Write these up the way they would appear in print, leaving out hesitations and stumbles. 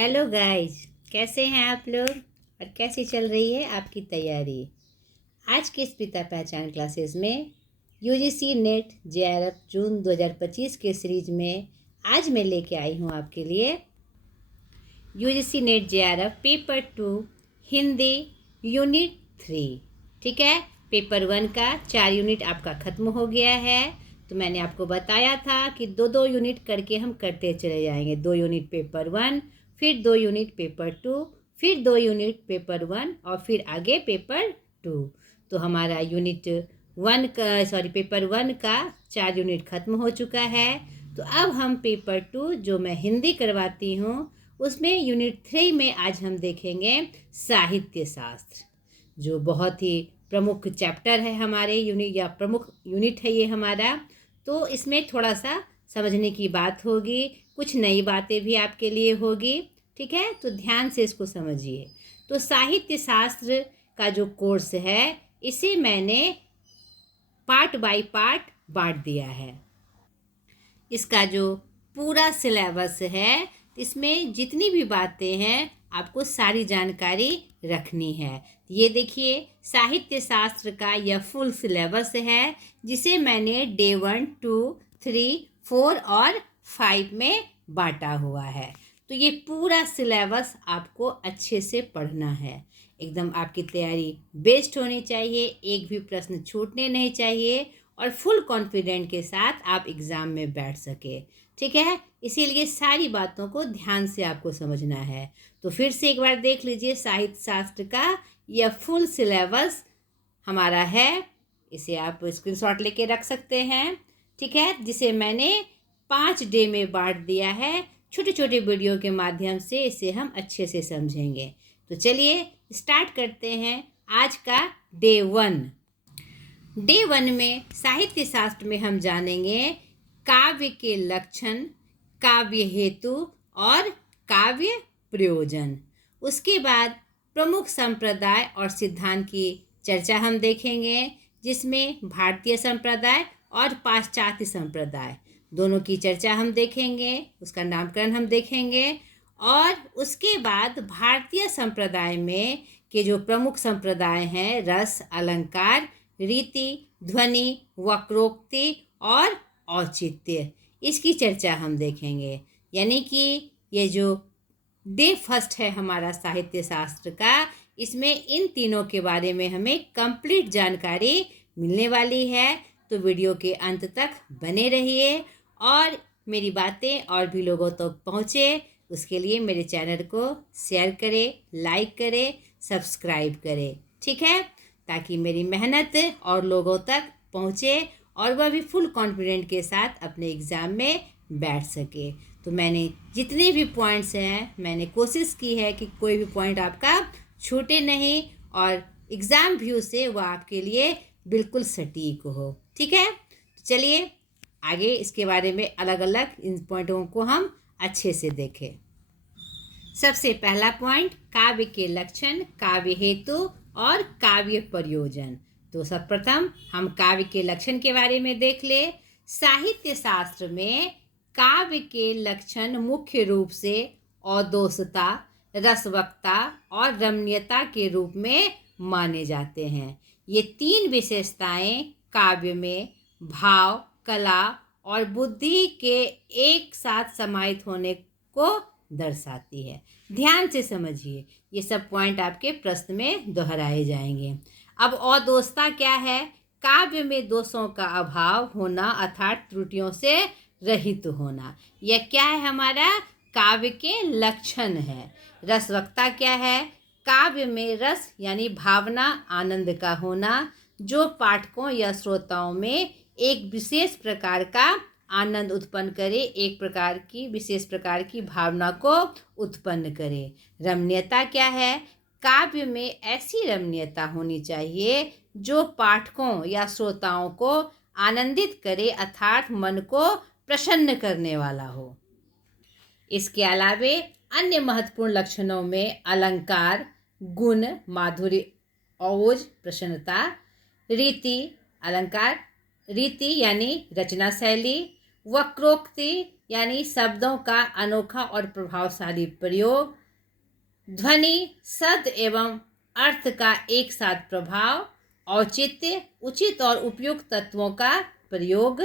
Hello guys, कैसे हैं आप लोग और कैसी चल रही है आपकी तैयारी। आज के इस पिता पहचान क्लासेस में यूजीसी नेट जेआरएफ जून 2025 के सीरीज में आज मैं लेके आई हूँ आपके लिए UGC net JRF paper 2 Hindi unit 3। ठीक है, पेपर 1 का 4 यूनिट आपका ख़त्म हो गया है। तो मैंने आपको बताया था कि दो दो यूनिट करके हम करते चले जाएंगे। 2 यूनिट पेपर 1, फिर 2 यूनिट पेपर 2, फिर 2 यूनिट पेपर 1 और फिर आगे पेपर 2। तो हमारा पेपर 1 का 4 यूनिट ख़त्म हो चुका है। तो अब हम पेपर 2 जो मैं हिंदी करवाती हूँ उसमें यूनिट 3 में आज हम देखेंगे साहित्य शास्त्र, जो बहुत ही प्रमुख चैप्टर है हमारे यूनिट या प्रमुख यूनिट है ये हमारा। तो इसमें थोड़ा सा समझने की बात होगी, कुछ नई बातें भी आपके लिए होगी। ठीक है, तो ध्यान से इसको समझिए। तो साहित्य शास्त्र का जो कोर्स है इसे मैंने पार्ट बाय पार्ट बांट दिया है। इसका जो पूरा सिलेबस है इसमें जितनी भी बातें हैं आपको सारी जानकारी रखनी है। ये देखिए, साहित्य शास्त्र का यह फुल सिलेबस है जिसे मैंने डे 1, 2, 3, 4 और 5 में बांटा हुआ है। तो ये पूरा सिलेबस आपको अच्छे से पढ़ना है। एकदम आपकी तैयारी बेस्ट होनी चाहिए, एक भी प्रश्न छूटने नहीं चाहिए और फुल कॉन्फिडेंट के साथ आप एग्ज़ाम में बैठ सके। ठीक है, इसीलिए सारी बातों को ध्यान से आपको समझना है। तो फिर से एक बार देख लीजिए, साहित्य शास्त्र का यह फुल सिलेबस हमारा है। इसे आप स्क्रीनशॉट लेके रख सकते हैं। ठीक है, जिसे मैंने 5 डे में बांट दिया है। छोटे छोटे वीडियो के माध्यम से इसे हम अच्छे से समझेंगे। तो चलिए स्टार्ट करते हैं आज का डे 1। डे 1 में साहित्य शास्त्र में हम जानेंगे काव्य के लक्षण, काव्य हेतु और काव्य प्रयोजन। उसके बाद प्रमुख संप्रदाय और सिद्धांत की चर्चा हम देखेंगे, जिसमें भारतीय संप्रदाय और पाश्चात्य संप्रदाय दोनों की चर्चा हम देखेंगे, उसका नामकरण हम देखेंगे। और उसके बाद भारतीय संप्रदाय में के जो प्रमुख संप्रदाय हैं रस, अलंकार, रीति, ध्वनि, वक्रोक्ति और औचित्य, इसकी चर्चा हम देखेंगे। यानी कि ये जो डे फर्स्ट है हमारा साहित्य शास्त्र का, इसमें इन तीनों के बारे में हमें कंप्लीट जानकारी मिलने वाली है। तो वीडियो के अंत तक बने रहिए और मेरी बातें और भी लोगों तक तो पहुँचे, उसके लिए मेरे चैनल को शेयर करें, लाइक करें, सब्सक्राइब करें। ठीक है, ताकि मेरी मेहनत और लोगों तक पहुँचे और वह भी फुल कॉन्फिडेंट के साथ अपने एग्ज़ाम में बैठ सके। तो मैंने जितने भी पॉइंट्स हैं मैंने कोशिश की है कि कोई भी पॉइंट आपका छूटे नहीं और एग्ज़ाम व्यू से वह आपके लिए बिल्कुल सटीक हो। ठीक है, तो चलिए आगे इसके बारे में अलग अलग इन पॉइंटों को हम अच्छे से देखें। सबसे पहला पॉइंट, काव्य के लक्षण, काव्य हेतु और काव्य प्रयोजन। तो सर्वप्रथम हम काव्य के लक्षण के बारे में देख ले। साहित्य शास्त्र में काव्य के लक्षण मुख्य रूप से औदोषता, रसवक्ता और रमणीयता के रूप में माने जाते हैं। ये 3 विशेषताएं काव्य में भाव, कला और बुद्धि के एक साथ समाहित होने को दर्शाती है। ध्यान से समझिए, ये सब पॉइंट आपके प्रश्न में दोहराए जाएंगे। अब अदोषता क्या है? काव्य में दोषों का अभाव होना अर्थात त्रुटियों से रहित होना। यह क्या है? हमारा काव्य के लक्षण है। रसवक्ता क्या है? काव्य में रस यानी भावना, आनंद का होना, जो पाठकों या श्रोताओं में एक विशेष प्रकार का आनंद उत्पन्न करे, एक प्रकार की विशेष प्रकार की भावना को उत्पन्न करे। रमणीयता क्या है? काव्य में ऐसी रमणीयता होनी चाहिए जो पाठकों या श्रोताओं को आनंदित करे अर्थात मन को प्रसन्न करने वाला हो। इसके अलावे अन्य महत्वपूर्ण लक्षणों में अलंकार, गुण, माधुर्य, ओज, प्रसन्नता, रीति, अलंकार, रीति यानी रचना शैली, वक्रोक्ति यानी शब्दों का अनोखा और प्रभावशाली प्रयोग, ध्वनि शब्द एवं अर्थ का एक साथ प्रभाव, औचित्य उचित और उपयुक्त तत्वों का प्रयोग,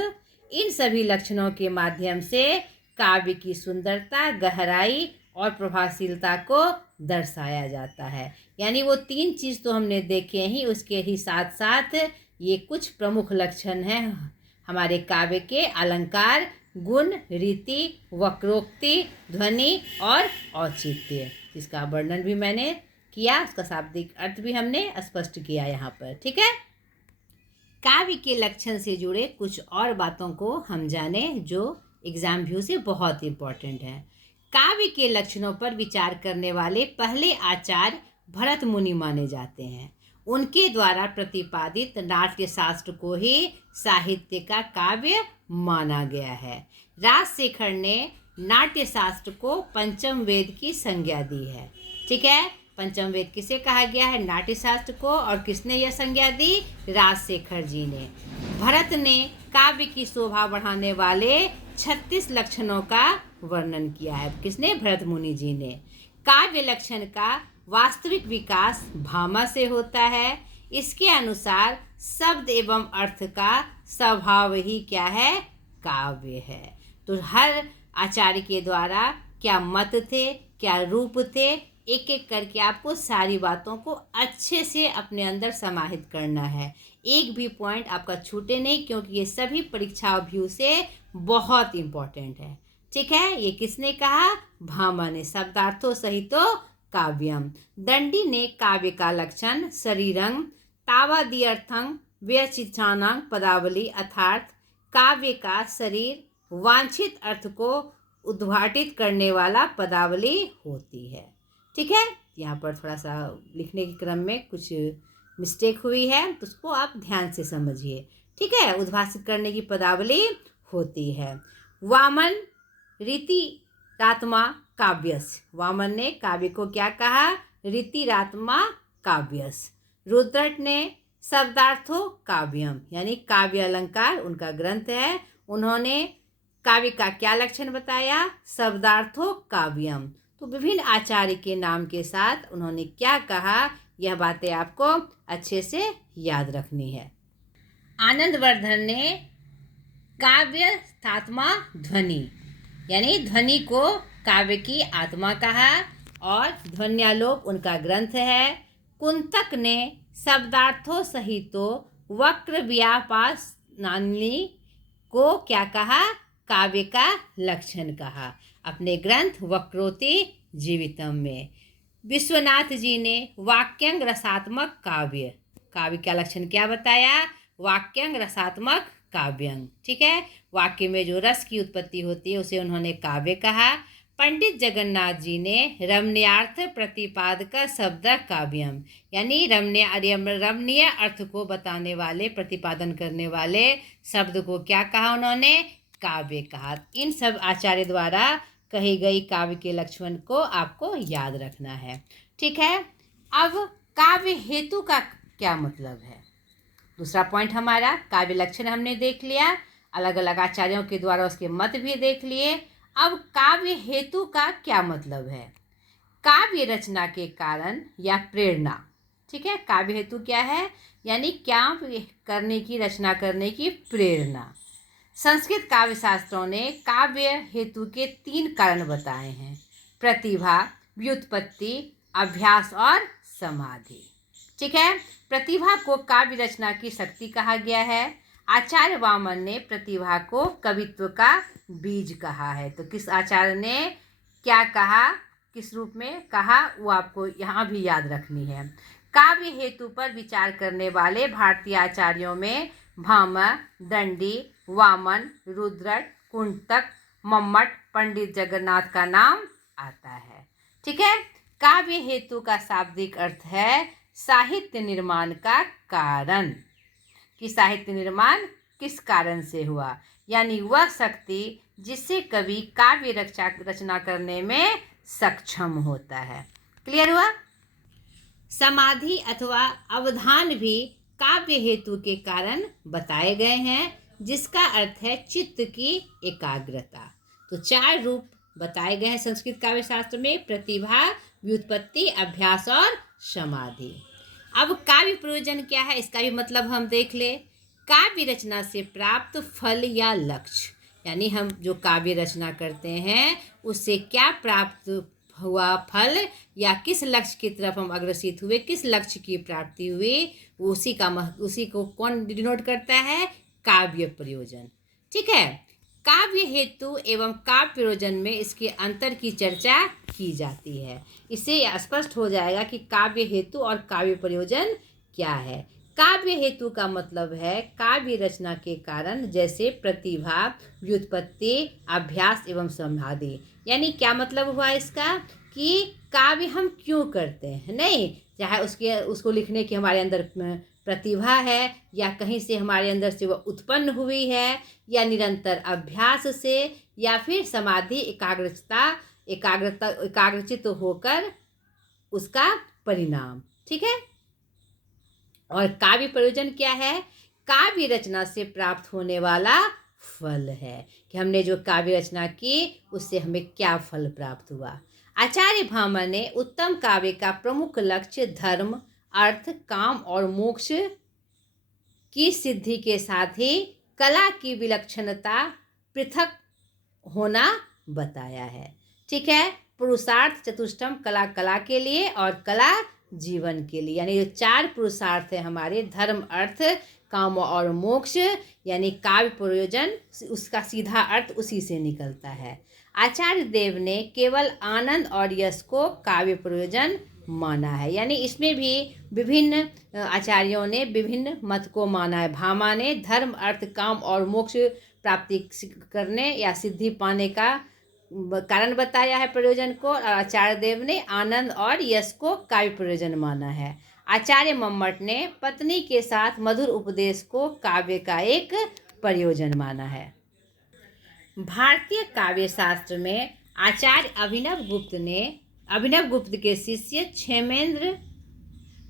इन सभी लक्षणों के माध्यम से काव्य की सुंदरता, गहराई और प्रभावशीलता को दर्शाया जाता है। यानी वो 3 चीज़ तो हमने देखे ही, उसके ही साथ साथ ये कुछ प्रमुख लक्षण हैं हमारे काव्य के: अलंकार, गुण, रीति, वक्रोक्ति, ध्वनि और औचित्य। इसका वर्णन भी मैंने किया, उसका शाब्दिक अर्थ भी हमने स्पष्ट किया यहाँ पर। ठीक है, काव्य के लक्षण से जुड़े कुछ और बातों को हम जाने जो एग्जाम व्यू से बहुत इंपॉर्टेंट है। काव्य के लक्षणों पर विचार करने वाले पहले आचार्य भरत मुनि माने जाते हैं। उनके द्वारा प्रतिपादित नाट्य शास्त्र को ही साहित्य का काव्य माना गया है। राजशेखर ने नाट्य शास्त्र को पंचम वेद की संज्ञा दी है। ठीक है, पंचम वेद किसे कहा गया है? नाट्य शास्त्र को। और किसने यह संज्ञा दी? राजशेखर जी ने। भरत ने काव्य की शोभा बढ़ाने वाले 36 लक्षणों का वर्णन किया है। किसने? भरत मुनि जी ने। काव्य लक्षण का वास्तविक विकास भामा से होता है। इसके अनुसार शब्द एवं अर्थ का स्वभाव ही क्या है? काव्य है। तो हर आचार्य के द्वारा क्या मत थे, क्या रूप थे, एक एक करके आपको सारी बातों को अच्छे से अपने अंदर समाहित करना है। एक भी पॉइंट आपका छूटे नहीं, क्योंकि ये सभी परीक्षा व्यू से बहुत इम्पोर्टेंट है। ठीक है, ये किसने कहा? भामा ने। शब्दार्थों सहितो काव्यम। दंडी ने काव्य का लक्षण शरीरंग तावादियर्थंग व्यचित्राणां पदावली अर्थात काव्य का शरीर वांछित अर्थ को उद्घाटित करने वाला पदावली होती है। ठीक है, यहाँ पर थोड़ा सा लिखने के क्रम में कुछ मिस्टेक हुई है, तो उसको आप ध्यान से समझिए। ठीक है, उद्भाषित करने की पदावली होती है। वामन रीतिरात्मा काव्यस। वामन ने काव्य को क्या कहा? रीतिरात्मा काव्यस। रुद्रट ने शब्दार्थो काव्यम, यानी काव्य अलंकार उनका ग्रंथ है। उन्होंने काव्य का क्या लक्षण बताया? शब्दार्थो काव्यम। तो विभिन्न आचार्य के नाम के साथ उन्होंने क्या कहा, यह बातें आपको अच्छे से याद रखनी है। आनंदवर्धन ने काव्य आत्मा ध्वनि, यानी ध्वनि को काव्य की आत्मा कहा, और ध्वन्यालोक उनका ग्रंथ है। कुंतक ने शब्दार्थों सहितो वक्र व्यापासनानि को क्या कहा? काव्य का लक्षण कहा, अपने ग्रंथ वक्रोति जीवितम में। विश्वनाथ जी ने वाक्यांग रसात्मक काव्य, काव्य का लक्षण क्या बताया? वाक्यांग रसात्मक काव्यंग। ठीक है, वाक्य में जो रस की उत्पत्ति होती है उसे उन्होंने काव्य कहा। पंडित जगन्नाथ जी ने रमणीयार्थ प्रतिपादक शब्द काव्यम, यानी रमणीय अर्थ को बताने वाले, प्रतिपादन करने वाले शब्द को क्या कहा उन्होंने? काव्य कहा। इन सब आचार्य द्वारा कही गई काव्य के लक्षण को आपको याद रखना है। ठीक है, अब काव्य हेतु का क्या मतलब है? दूसरा पॉइंट हमारा, काव्य लक्षण हमने देख लिया, अलग अलग आचार्यों के द्वारा उसके मत भी देख लिए। अब काव्य हेतु का क्या मतलब है? काव्य रचना के कारण या प्रेरणा। ठीक है, काव्य हेतु क्या है? यानी क्या करने की, रचना करने की प्रेरणा। संस्कृत काव्य शास्त्रों ने काव्य हेतु के 3 कारण बताए हैं: प्रतिभा, व्युत्पत्ति, अभ्यास और समाधि। ठीक है, प्रतिभा को काव्य रचना की शक्ति कहा गया है। आचार्य वामन ने प्रतिभा को कवित्व का बीज कहा है। तो किस आचार्य ने क्या कहा, किस रूप में कहा, वो आपको यहाँ भी याद रखनी है। काव्य हेतु पर विचार करने वाले भारतीय आचार्यों में भामा, दंडी, वामन, रुद्रट, कुंतक, मम्मट, पंडित जगन्नाथ का नाम आता है। ठीक है, काव्य हेतु का शाब्दिक अर्थ है साहित्य निर्माण का कारण, कि साहित्य निर्माण किस कारण से हुआ, यानी वह शक्ति जिससे कवि काव्य रचना करने में सक्षम होता है। क्लियर हुआ? समाधि अथवा अवधान भी काव्य हेतु के कारण बताए गए हैं। जिसका अर्थ है चित्त की एकाग्रता। तो 4 रूप बताए गए हैं संस्कृत काव्य शास्त्र में: प्रतिभा, व्युत्पत्ति, अभ्यास और समाधि। अब काव्य प्रयोजन क्या है, इसका भी मतलब हम देख ले। काव्य रचना से प्राप्त फल या लक्ष्य, यानी हम जो काव्य रचना करते हैं उससे क्या प्राप्त हुआ फल या किस लक्ष्य की तरफ हम अग्रसित हुए, किस लक्ष्य की प्राप्ति हुई, उसी को कौन डिनोट करता है? काव्य प्रयोजन। ठीक है। काव्य हेतु एवं काव्य प्रयोजन में इसके अंतर की चर्चा की जाती है। इससे स्पष्ट हो जाएगा कि काव्य हेतु और काव्य प्रयोजन क्या है। काव्य हेतु का मतलब है काव्य रचना के कारण, जैसे प्रतिभा, व्युत्पत्ति, अभ्यास एवं समाधि। यानी क्या मतलब हुआ इसका कि काव्य हम क्यों करते हैं, नहीं चाहे उसको लिखने की हमारे अंदर प्रतिभा है या कहीं से हमारे अंदर से वह उत्पन्न हुई है या निरंतर अभ्यास से या फिर समाधि एकाग्रचित होकर उसका परिणाम। ठीक है। और काव्य प्रयोजन क्या है? काव्य रचना से प्राप्त होने वाला फल है कि हमने जो काव्य रचना की उससे हमें क्या फल प्राप्त हुआ। आचार्य भामा ने उत्तम काव्य का प्रमुख लक्ष्य धर्म, अर्थ, काम और मोक्ष की सिद्धि के साथ ही कला की विलक्षणता, पृथक होना बताया है। ठीक है। पुरुषार्थ चतुष्टयम, कला के लिए और कला जीवन के लिए, यानी जो 4 पुरुषार्थ है हमारे, धर्म, अर्थ, काम और मोक्ष, यानी काव्य प्रयोजन, उसका सीधा अर्थ उसी से निकलता है। आचार्य देव ने केवल आनंद और यश को काव्य प्रयोजन माना है, यानी इसमें भी विभिन्न आचार्यों ने विभिन्न मत को माना है। भामा ने धर्म, अर्थ, काम और मोक्ष प्राप्ति करने या सिद्धि पाने का कारण बताया है प्रयोजन को, और आचार्य देव ने आनंद और यश को काव्य प्रयोजन माना है। आचार्य मम्मट ने पत्नी के साथ मधुर उपदेश को काव्य का एक प्रयोजन माना है। भारतीय काव्य शास्त्र में आचार्य अभिनव गुप्त के शिष्य क्षेमेंद्र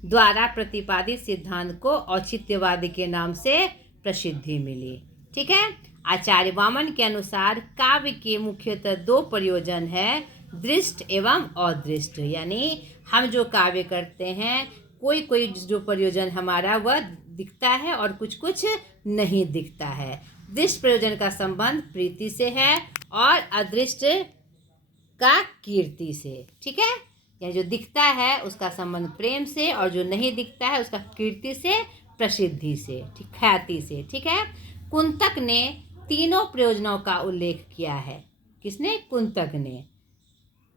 द्वारा प्रतिपादित सिद्धांत को औचित्यवादी के नाम से प्रसिद्धि मिली। ठीक है। आचार्य वामन के अनुसार काव्य के मुख्यतः 2 प्रयोजन है, दृष्ट एवं अदृष्ट। यानी हम जो काव्य करते हैं, कोई जो प्रयोजन हमारा वह दिखता है और कुछ नहीं दिखता है। दृष्ट प्रयोजन का संबंध प्रीति से है और अदृष्ट का कीर्ति से। ठीक है। यानी जो दिखता है उसका संबंध प्रेम से और जो नहीं दिखता है उसका कीर्ति से, प्रसिद्धि से, ठीक, ख्याति से। ठीक है। कुंतक ने तीनों प्रयोजनों का उल्लेख किया है। किसने? कुंतक ने।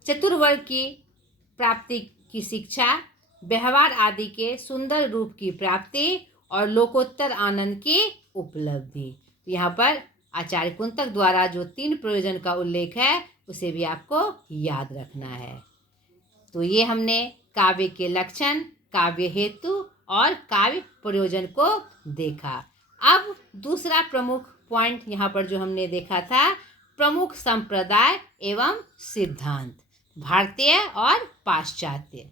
चतुर्वर्ग की प्राप्ति की शिक्षा, व्यवहार आदि के सुंदर रूप की प्राप्ति और लोकोत्तर आनंद की उपलब्धि। यहाँ पर आचार्य कुंतक द्वारा जो 3 प्रयोजन का उल्लेख है उसे भी आपको याद रखना है। तो ये हमने काव्य के लक्षण, काव्य हेतु और काव्य प्रयोजन को देखा। अब दूसरा प्रमुख पॉइंट यहाँ पर जो हमने देखा था, प्रमुख संप्रदाय एवं सिद्धांत, भारतीय और पाश्चात्य।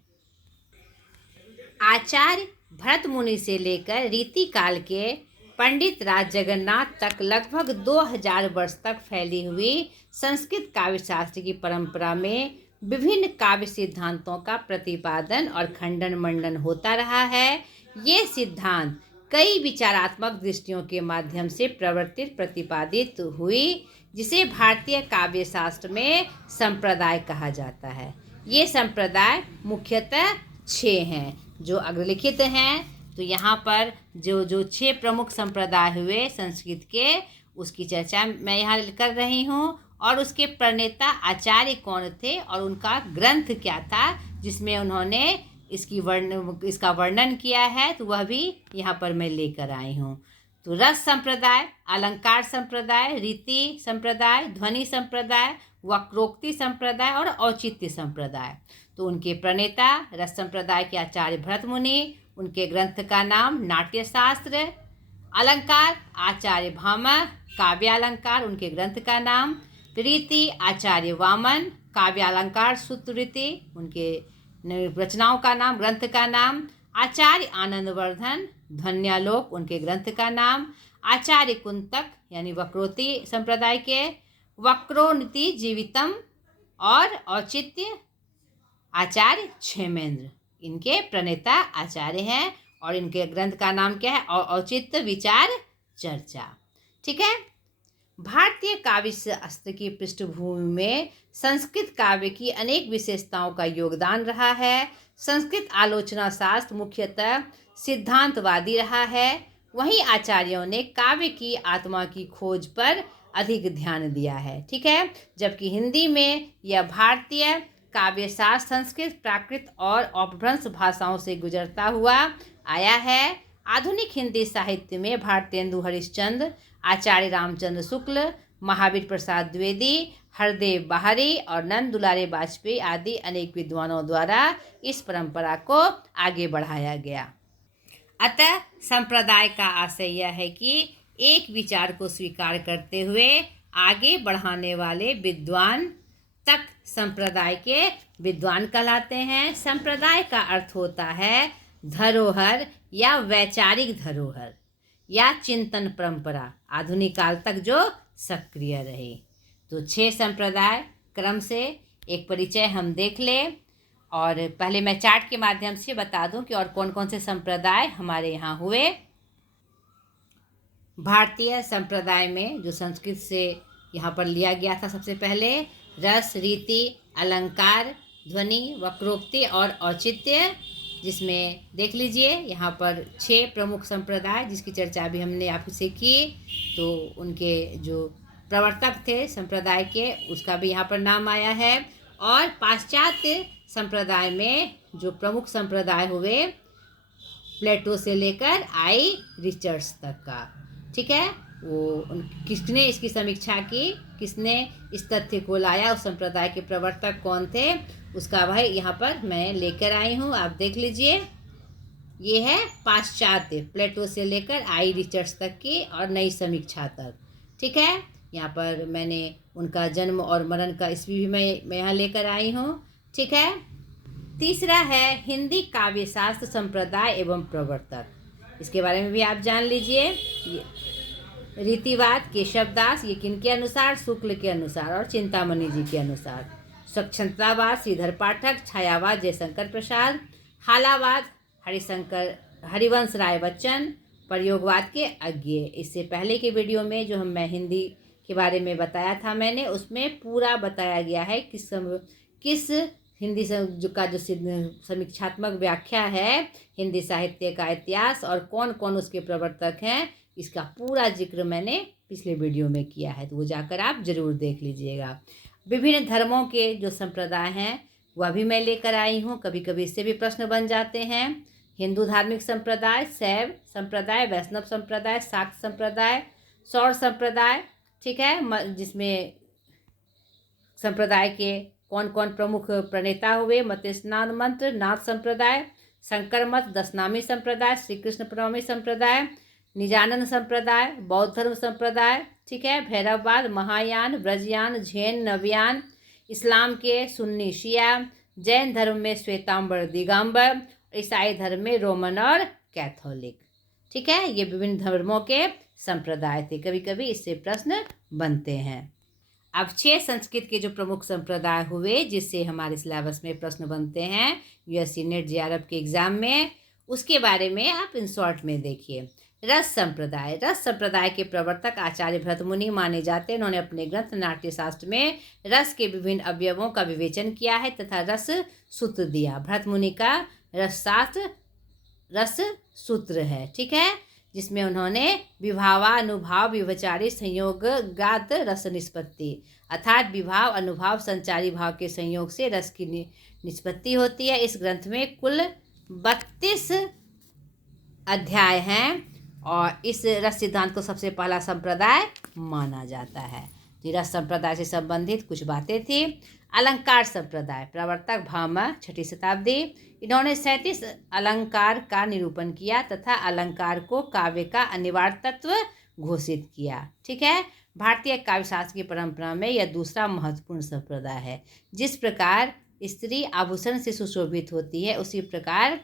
आचार्य भरत मुनि से लेकर रीति काल के पंडित राज जगन्नाथ तक लगभग 2000 वर्ष तक फैली हुई संस्कृत काव्य शास्त्र की परंपरा में विभिन्न काव्य सिद्धांतों का प्रतिपादन और खंडन मंडन होता रहा है। ये सिद्धांत कई विचारात्मक दृष्टियों के माध्यम से प्रतिपादित हुई, जिसे भारतीय काव्य शास्त्र में संप्रदाय कहा जाता है। ये संप्रदाय मुख्यतः 6 हैं जो अग्रलिखित हैं। तो यहाँ पर जो 6 प्रमुख संप्रदाय हुए संस्कृत के, उसकी चर्चा मैं यहाँ कर रही हूँ, और उसके प्रणेता आचार्य कौन थे और उनका ग्रंथ क्या था जिसमें उन्होंने इसका वर्णन किया है, तो वह भी यहाँ पर मैं लेकर आई हूँ। तो रस संप्रदाय, अलंकार संप्रदाय, रीति संप्रदाय, ध्वनि संप्रदाय, वक्रोक्ति संप्रदाय और औचित्य संप्रदाय। तो उनके प्रणेता रस संप्रदाय के आचार्य भरत मुनि, उनके ग्रंथ का नाम नाट्यशास्त्र। अलंकार आचार्य भामा, काव्यालंकार उनके ग्रंथ का नाम। रीति आचार्य वामन, काव्यालंकार सूत्र रीति उनके रचनाओं का नाम, ग्रंथ का नाम। आचार्य आनंदवर्धन, ध्वन्यालोक उनके ग्रंथ का नाम। आचार्य कुंतक यानी वक्रोति संप्रदाय के, वक्रोन्नति जीवितम और औचित्य आचार्य क्षेमेंद्र, इनके प्रणेता आचार्य हैं और इनके ग्रंथ का नाम क्या है? औचित्य विचार चर्चा। ठीक है। भारतीय काव्य शास्त्र की पृष्ठभूमि में संस्कृत काव्य की अनेक विशेषताओं का योगदान रहा है। संस्कृत आलोचना शास्त्र मुख्यतः सिद्धांतवादी रहा है। वहीं आचार्यों ने काव्य की आत्मा की खोज पर अधिक ध्यान दिया है। ठीक है। जबकि हिंदी में यह भारतीय काव्य शास्त्र संस्कृत, प्राकृत और अपभ्रंश भाषाओं से गुजरता हुआ आया है। आधुनिक हिंदी साहित्य में भारतेंदु हरिश्चंद्र, आचार्य रामचंद्र शुक्ल, महावीर प्रसाद द्विवेदी, हरदेव बाहरी और नंद दुलारे वाजपेयी आदि अनेक विद्वानों द्वारा इस परंपरा को आगे बढ़ाया गया। अतः संप्रदाय का आशय यह है कि एक विचार को स्वीकार करते हुए आगे बढ़ाने वाले विद्वान तक संप्रदाय के विद्वान कहलाते हैं। संप्रदाय का अर्थ होता है धरोहर या वैचारिक धरोहर या चिंतन परंपरा आधुनिक काल तक जो सक्रिय रहे। तो 6 संप्रदाय क्रम से एक परिचय हम देख लें, और पहले मैं चार्ट के माध्यम से बता दूं कि और कौन कौन से संप्रदाय हमारे यहाँ हुए। भारतीय संप्रदाय में जो संस्कृत से यहाँ पर लिया गया था, सबसे पहले रस, रीति, अलंकार, ध्वनि, वक्रोक्ति और औचित्य, जिसमें देख लीजिए यहाँ पर 6 प्रमुख संप्रदाय जिसकी चर्चा अभी हमने आपसे की। तो उनके जो प्रवर्तक थे संप्रदाय के, उसका भी यहाँ पर नाम आया है। और पाश्चात्य संप्रदाय में जो प्रमुख संप्रदाय हुए, प्लेटो से लेकर आई रिचर्ड्स तक का। ठीक है। वो किसने इसकी समीक्षा की, किसने इस तथ्य को लाया, उस संप्रदाय के प्रवर्तक कौन थे, उसका भाई यहाँ पर मैं लेकर आई हूँ, आप देख लीजिए। ये है पाश्चात्य, प्लेटो से लेकर आई रिचर्ड्स तक की और नई समीक्षा तक। ठीक है। यहाँ पर मैंने उनका जन्म और मरण का ईस्वी भी मैं यहाँ लेकर आई हूँ। ठीक है। तीसरा है हिंदी काव्य शास्त्र संप्रदाय एवं प्रवर्तक, इसके बारे में भी आप जान लीजिए। रीतिवाद केशवदास, ये किनके अनुसार? शुक्ल के अनुसार और चिंतामणि जी के अनुसार। स्वच्छंदतावाद श्रीधर पाठक, छायावाद जयशंकर प्रसाद, हालावाद हरिवंश राय बच्चन, प्रयोगवाद के अज्ञेय। इससे पहले के वीडियो में जो मैं हिंदी के बारे में बताया था मैंने, उसमें पूरा बताया गया है किस हिंदी का जो समीक्षात्मक व्याख्या है हिंदी साहित्य का इतिहास और कौन कौन उसके प्रवर्तक हैं, इसका पूरा जिक्र मैंने पिछले वीडियो में किया है, तो वो जाकर आप जरूर देख लीजिएगा। विभिन्न धर्मों के जो संप्रदाय हैं वह भी मैं लेकर आई हूँ, कभी कभी इससे भी प्रश्न बन जाते हैं। हिंदू धार्मिक संप्रदाय, शैव संप्रदाय, वैष्णव संप्रदाय, शाक्त संप्रदाय, सौर संप्रदाय। ठीक है। जिसमें संप्रदाय के कौन कौन प्रमुख प्रणेता हुए, मतेस्नान मंत्र, नाथ संप्रदाय, शंकर मत, दशनामी संप्रदाय, श्री कृष्ण प्रणवी संप्रदाय, निजानंद संप्रदाय, बौद्ध धर्म संप्रदाय। ठीक है। भैरववाद, महायान, ब्रजयान, जैन, नवयान, इस्लाम के सुन्नी शिया, जैन धर्म में श्वेतांबर दिगंबर, ईसाई धर्म में रोमन और कैथोलिक। ठीक है। ये विभिन्न धर्मों के संप्रदाय थे, कभी कभी इससे प्रश्न बनते हैं। अब 6 संस्कृत के जो प्रमुख संप्रदाय हुए जिससे हमारे सिलेबस में प्रश्न बनते हैं यूएससी नेट जेआरएफ के एग्जाम में, उसके बारे में आप इन शॉर्ट में देखिए। रस संप्रदाय, रस संप्रदाय के प्रवर्तक आचार्य भरतमुनि माने जाते हैं। उन्होंने अपने ग्रंथ नाट्य शास्त्र में रस के विभिन्न अवयवों का विवेचन किया है तथा रस सूत्र दिया। भरतमुनि का रस शास्त्र रस सूत्र है। ठीक है। जिसमें उन्होंने विभावानुभाव विवचारी संयोगात रस निष्पत्ति, अर्थात विभाव अनुभाव संचारी भाव के संयोग से रस की निष्पत्ति होती है। इस ग्रंथ में कुल 32 अध्याय हैं और इस रस सिद्धांत को सबसे पहला संप्रदाय माना जाता है। तो रस संप्रदाय से संबंधित कुछ बातें थी। अलंकार संप्रदाय, प्रवर्तक भामा, 6वीं शताब्दी। इन्होंने 37 अलंकार का निरूपण किया तथा अलंकार को काव्य का अनिवार्य तत्व घोषित किया। ठीक है। भारतीय काव्य शास्त्र की परंपरा में यह दूसरा महत्वपूर्ण संप्रदाय है। जिस प्रकार स्त्री आभूषण से सुशोभित होती है, उसी प्रकार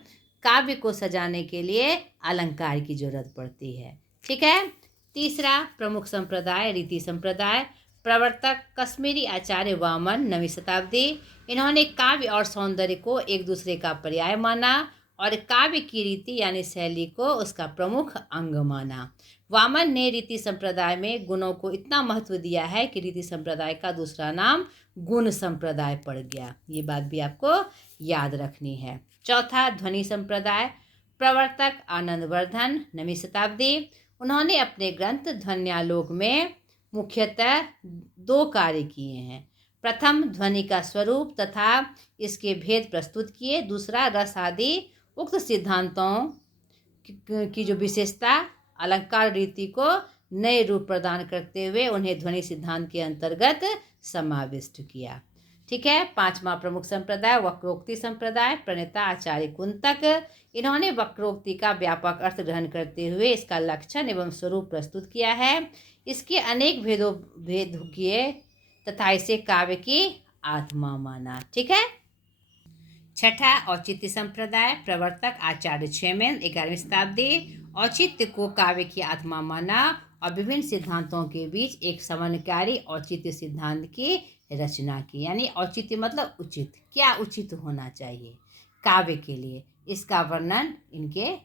काव्य को सजाने के लिए अलंकार की जरूरत पड़ती है। ठीक है। तीसरा प्रमुख संप्रदाय रीति संप्रदाय, प्रवर्तक कश्मीरी आचार्य वामन 9वीं शताब्दी। इन्होंने काव्य और सौंदर्य को एक दूसरे का पर्याय माना और काव्य की रीति यानी शैली को उसका प्रमुख अंग माना। वामन ने रीति संप्रदाय में गुणों को इतना महत्व दिया है कि रीति संप्रदाय का दूसरा नाम गुण संप्रदाय पड़ गया। ये बात भी आपको याद रखनी है। चौथा ध्वनि संप्रदाय, प्रवर्तक आनंदवर्धन 9वीं शताब्दी। उन्होंने अपने ग्रंथ ध्वन्यालोक में मुख्यतः 2 कार्य किए हैं। प्रथम ध्वनि का स्वरूप तथा इसके भेद प्रस्तुत किए। दूसरा रस आदि उक्त सिद्धांतों की जो विशेषता अलंकार रीति को नए रूप प्रदान करते हुए उन्हें ध्वनि सिद्धांत के अंतर्गत समाविष्ट किया। ठीक है। पांचवा प्रमुख संप्रदाय वक्रोक्ति संप्रदाय, प्रणेता आचार्य कुंतक। इन्होंने वक्रोक्ति का व्यापक अर्थ ग्रहण करते हुए इसका लक्षण एवं स्वरूप प्रस्तुत किया है। इसके अनेक भेद किए तथा इसे काव्य की आत्मा माना। ठीक है। छठा औचित्य संप्रदाय, प्रवर्तक आचार्य क्षेमेन 11वीं शताब्दी। औचित्य को काव्य की आत्मा माना और विभिन्न सिद्धांतों के बीच एक समन्वयकारी औचित्य सिद्धांत की रचना की। यानी औचित्य मतलब उचित, क्या उचित होना चाहिए काव्य के लिए, इसका वर्णन इनके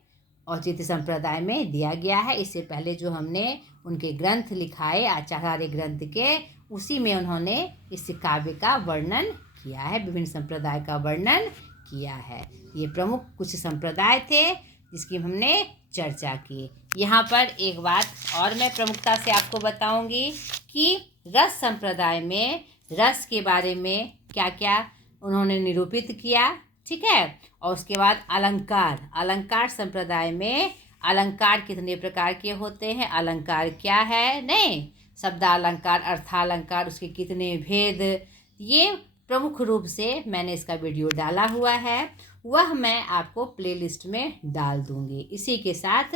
औचित्य संप्रदाय में दिया गया है। इससे पहले जो हमने उनके ग्रंथ लिखाए आचार्य ग्रंथ के, उसी में उन्होंने इस काव्य का वर्णन किया है, विभिन्न संप्रदाय का वर्णन किया है। ये प्रमुख कुछ संप्रदाय थे जिसकी हमने चर्चा की। यहाँ पर एक बात और मैं प्रमुखता से आपको बताऊंगी कि रस संप्रदाय में रस के बारे में क्या क्या उन्होंने निरूपित किया। ठीक है। और उसके बाद अलंकार संप्रदाय में अलंकार कितने प्रकार के होते हैं, अलंकार क्या है, नहीं शब्दालंकार, अर्थालंकार, उसके कितने भेद, ये प्रमुख रूप से मैंने इसका वीडियो डाला हुआ है। वह मैं आपको प्लेलिस्ट में डाल दूंगी। इसी के साथ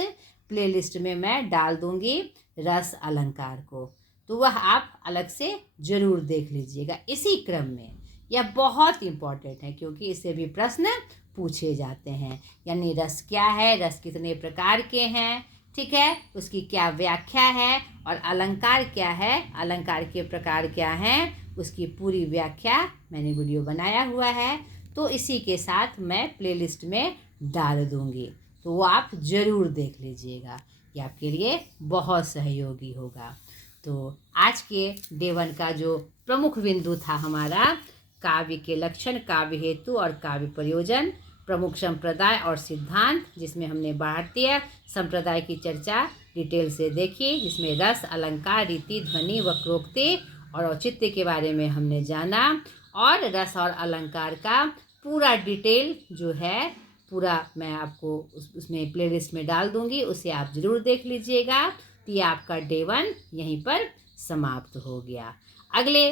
प्लेलिस्ट में मैं डाल दूंगी रस अलंकार को, तो वह आप अलग से ज़रूर देख लीजिएगा इसी क्रम में। यह बहुत इम्पॉर्टेंट है क्योंकि इससे भी प्रश्न पूछे जाते हैं। यानी रस क्या है, रस कितने प्रकार के हैं, ठीक है, उसकी क्या व्याख्या है, और अलंकार क्या है, अलंकार के प्रकार क्या हैं, उसकी पूरी व्याख्या मैंने वीडियो बनाया हुआ है। तो इसी के साथ मैं प्लेलिस्ट में डाल दूंगी, तो वो आप ज़रूर देख लीजिएगा, ये आपके लिए बहुत सहयोगी होगा। तो आज के डे 1 का जो प्रमुख बिंदु था हमारा काव्य के लक्षण, काव्य हेतु और काव्य प्रयोजन, प्रमुख संप्रदाय और सिद्धांत, जिसमें हमने भारतीय संप्रदाय की चर्चा डिटेल से देखी, जिसमें रस, अलंकार, रीति, ध्वनि, वक्रोक्ति और औचित्य के बारे में हमने जाना। और रस और अलंकार का पूरा डिटेल जो है पूरा मैं आपको उसमें प्लेलिस्ट में डाल दूंगी, उसे आप ज़रूर देख लीजिएगा। तो ये आपका डे 1 यहीं पर समाप्त हो गया। अगले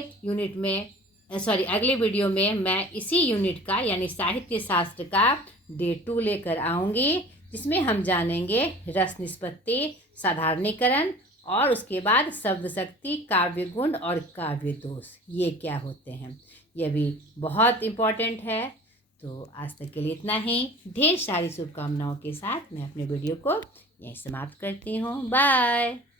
वीडियो में मैं इसी यूनिट का यानी साहित्य शास्त्र का डे 2 लेकर आऊँगी, जिसमें हम जानेंगे रस निष्पत्ति, साधारणीकरण और उसके बाद शब्द शक्ति, काव्य गुण और काव्य दोष, ये क्या होते हैं, यह भी बहुत इम्पॉर्टेंट है। तो आज तक के लिए इतना ही। ढेर सारी शुभकामनाओं के साथ मैं अपने वीडियो को यहीं समाप्त करती हूँ। बाय।